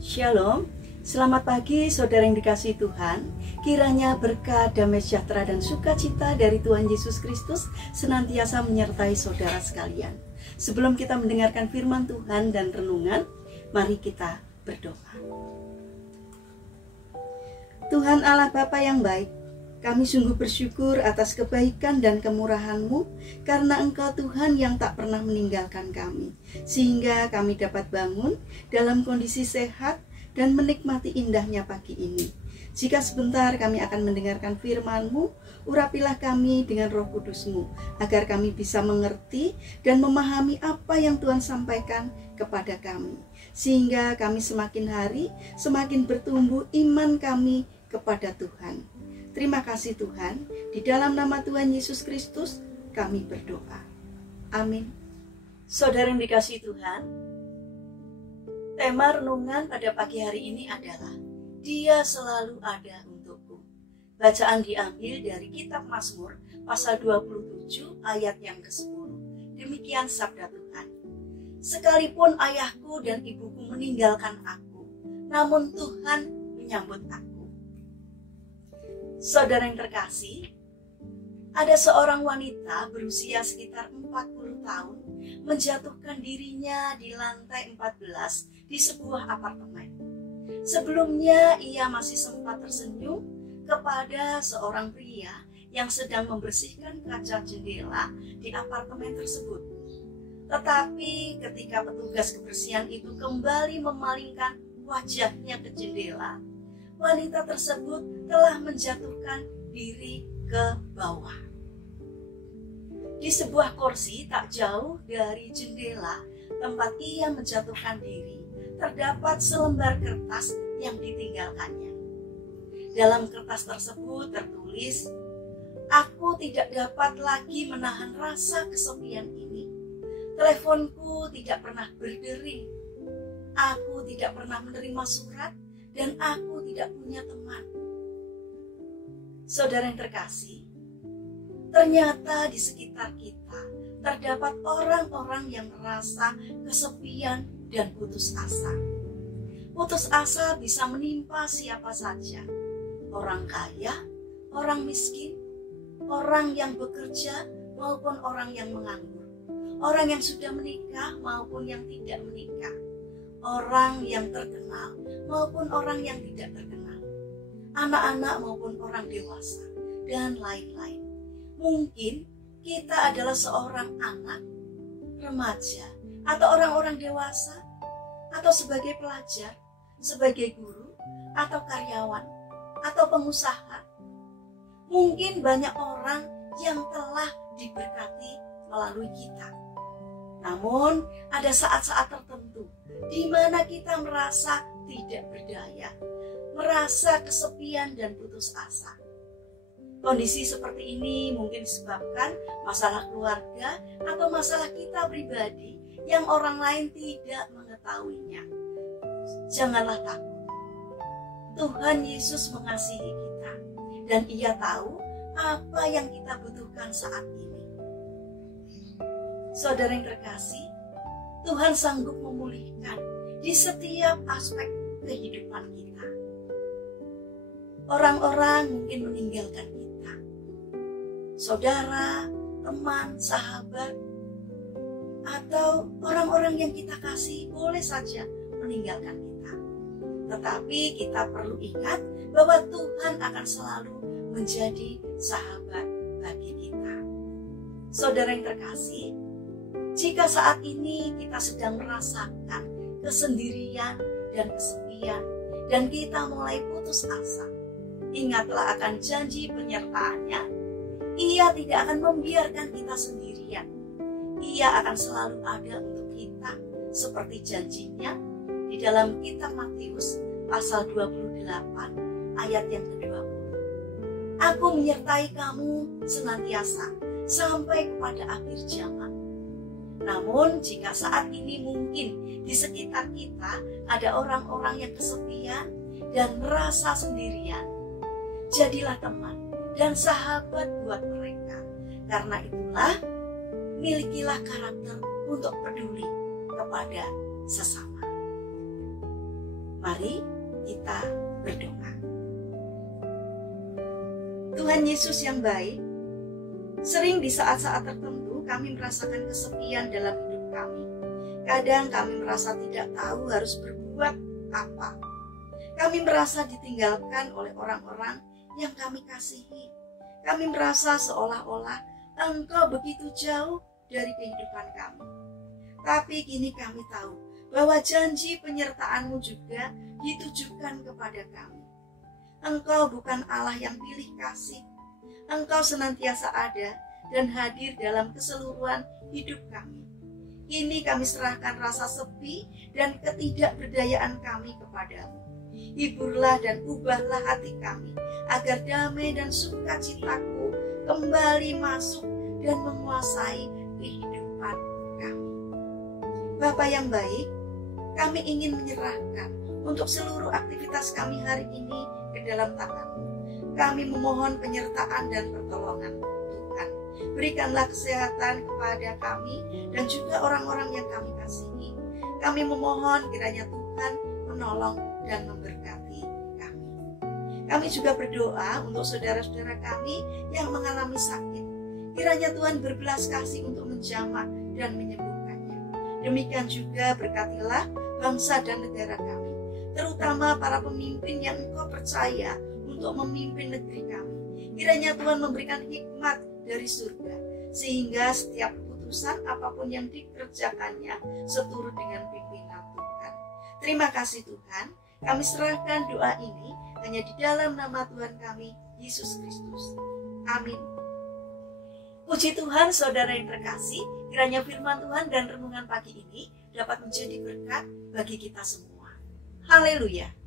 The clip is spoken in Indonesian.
Shalom, selamat pagi saudara yang dikasihi Tuhan. Kiranya berkat, damai sejahtera dan sukacita dari Tuhan Yesus Kristus senantiasa menyertai saudara sekalian. Sebelum kita mendengarkan firman Tuhan dan renungan, mari kita berdoa. Tuhan Allah Bapa yang baik, kami sungguh bersyukur atas kebaikan dan kemurahan-Mu, karena Engkau Tuhan yang tak pernah meninggalkan kami, sehingga kami dapat bangun dalam kondisi sehat dan menikmati indahnya pagi ini. Jika sebentar kami akan mendengarkan firman-Mu, urapilah kami dengan Roh Kudus-Mu, agar kami bisa mengerti dan memahami apa yang Tuhan sampaikan kepada kami, sehingga kami semakin hari semakin bertumbuh iman kami kepada Tuhan. Terima kasih Tuhan, di dalam nama Tuhan Yesus Kristus kami berdoa. Amin. Saudara yang dikasihi Tuhan, tema renungan pada pagi hari ini adalah Dia selalu ada untukku. Bacaan diambil dari kitab Mazmur pasal 27 ayat yang ke-10. Demikian sabda Tuhan. Sekalipun ayahku dan ibuku meninggalkan aku, namun Tuhan menyambut aku. Saudara yang terkasih, ada seorang wanita berusia sekitar 40 tahun menjatuhkan dirinya di lantai 14 di sebuah apartemen. Sebelumnya ia masih sempat tersenyum kepada seorang pria yang sedang membersihkan kaca jendela di apartemen tersebut. Tetapi ketika petugas kebersihan itu kembali memalingkan wajahnya ke jendela, wanita tersebut telah menjatuhkan diri ke bawah. Di sebuah kursi tak jauh dari jendela tempat ia menjatuhkan diri, terdapat selembar kertas yang ditinggalkannya. Dalam kertas tersebut tertulis, "Aku tidak dapat lagi menahan rasa kesepian ini. Teleponku tidak pernah berdering. Aku tidak pernah menerima surat dan aku tidak punya teman." Saudara yang terkasih, ternyata di sekitar kita terdapat orang-orang yang merasa kesepian dan putus asa. Putus asa bisa menimpa siapa saja, orang kaya, orang miskin, orang yang bekerja maupun orang yang menganggur, orang yang sudah menikah maupun yang tidak menikah, orang yang terkenal maupun orang yang tidak terkenal, anak-anak maupun orang dewasa, dan lain-lain. Mungkin kita adalah seorang anak, remaja, atau orang-orang dewasa, atau sebagai pelajar, sebagai guru, atau karyawan, atau pengusaha. Mungkin banyak orang yang telah diberkati melalui kita. Namun ada saat-saat tertentu di mana kita merasa tidak berdaya, merasa kesepian dan putus asa. Kondisi seperti ini mungkin disebabkan masalah keluarga atau masalah kita pribadi yang orang lain tidak mengetahuinya. Janganlah takut. Tuhan Yesus mengasihi kita dan Ia tahu apa yang kita butuhkan saat ini. Saudara yang terkasih, Tuhan sanggup memulihkan di setiap aspek kehidupan kita. Orang-orang mungkin meninggalkan kita, saudara, teman, sahabat, atau orang-orang yang kita kasih boleh saja meninggalkan kita. Tetapi kita perlu ingat bahwa Tuhan akan selalu menjadi sahabat bagi kita. Saudara yang terkasih, jika saat ini kita sedang merasakan kesendirian dan kesepian, dan kita mulai putus asa, ingatlah akan janji penyertaannya. Ia tidak akan membiarkan kita sendirian. Ia akan selalu ada untuk kita, seperti janjinya di dalam kitab Matius pasal 28 ayat yang ke-20. "Aku menyertai kamu senantiasa sampai kepada akhir zaman." Namun jika saat ini mungkin di sekitar kita ada orang-orang yang kesepian dan merasa sendirian, jadilah teman dan sahabat buat mereka. Karena itulah, milikilah karakter untuk peduli kepada sesama. Mari Mari kita berdoa. Tuhan Yesus yang baik, sering di saat-saat tertentu kami merasakan kesepian dalam hidup kami. Kadang kami merasa tidak tahu harus berbuat apa. Kami merasa ditinggalkan oleh orang-orang yang kami kasihi. Kami merasa seolah-olah Engkau begitu jauh dari kehidupan kami. Tapi kini kami tahu bahwa janji penyertaan-Mu juga ditujukan kepada kami. Engkau bukan Allah yang pilih kasih. Engkau senantiasa ada dan hadir dalam keseluruhan hidup kami. Kini kami serahkan rasa sepi dan ketidakberdayaan kami kepadamu. Hiburlah dan ubahlah hati kami, agar damai dan sukacitaku kembali masuk dan menguasai kehidupan kami. Bapa yang baik, kami ingin menyerahkan untuk seluruh aktivitas kami hari ini ke dalam tangan-Mu. Kami memohon penyertaan dan pertolongan Tuhan. Berikanlah kesehatan kepada kami dan juga orang-orang yang kami kasihi. Kami memohon kiranya Tuhan menolong dan memberkati kami. Kami juga berdoa untuk saudara-saudara kami yang mengalami sakit. Kiranya Tuhan berbelas kasih untuk menjamah dan menyembuhkannya. Demikian juga berkatilah bangsa dan negara kami, terutama para pemimpin yang Engkau percaya untuk memimpin negeri kami. Kiranya Tuhan memberikan hikmat dari surga, sehingga setiap keputusan apapun yang dikerjakannya seturut dengan pimpinan Tuhan. Terima kasih Tuhan, kami serahkan doa ini hanya di dalam nama Tuhan kami, Yesus Kristus. Amin. Puji Tuhan, saudara yang terkasih, kiranya firman Tuhan dan renungan pagi ini dapat menjadi berkat bagi kita semua. Haleluya.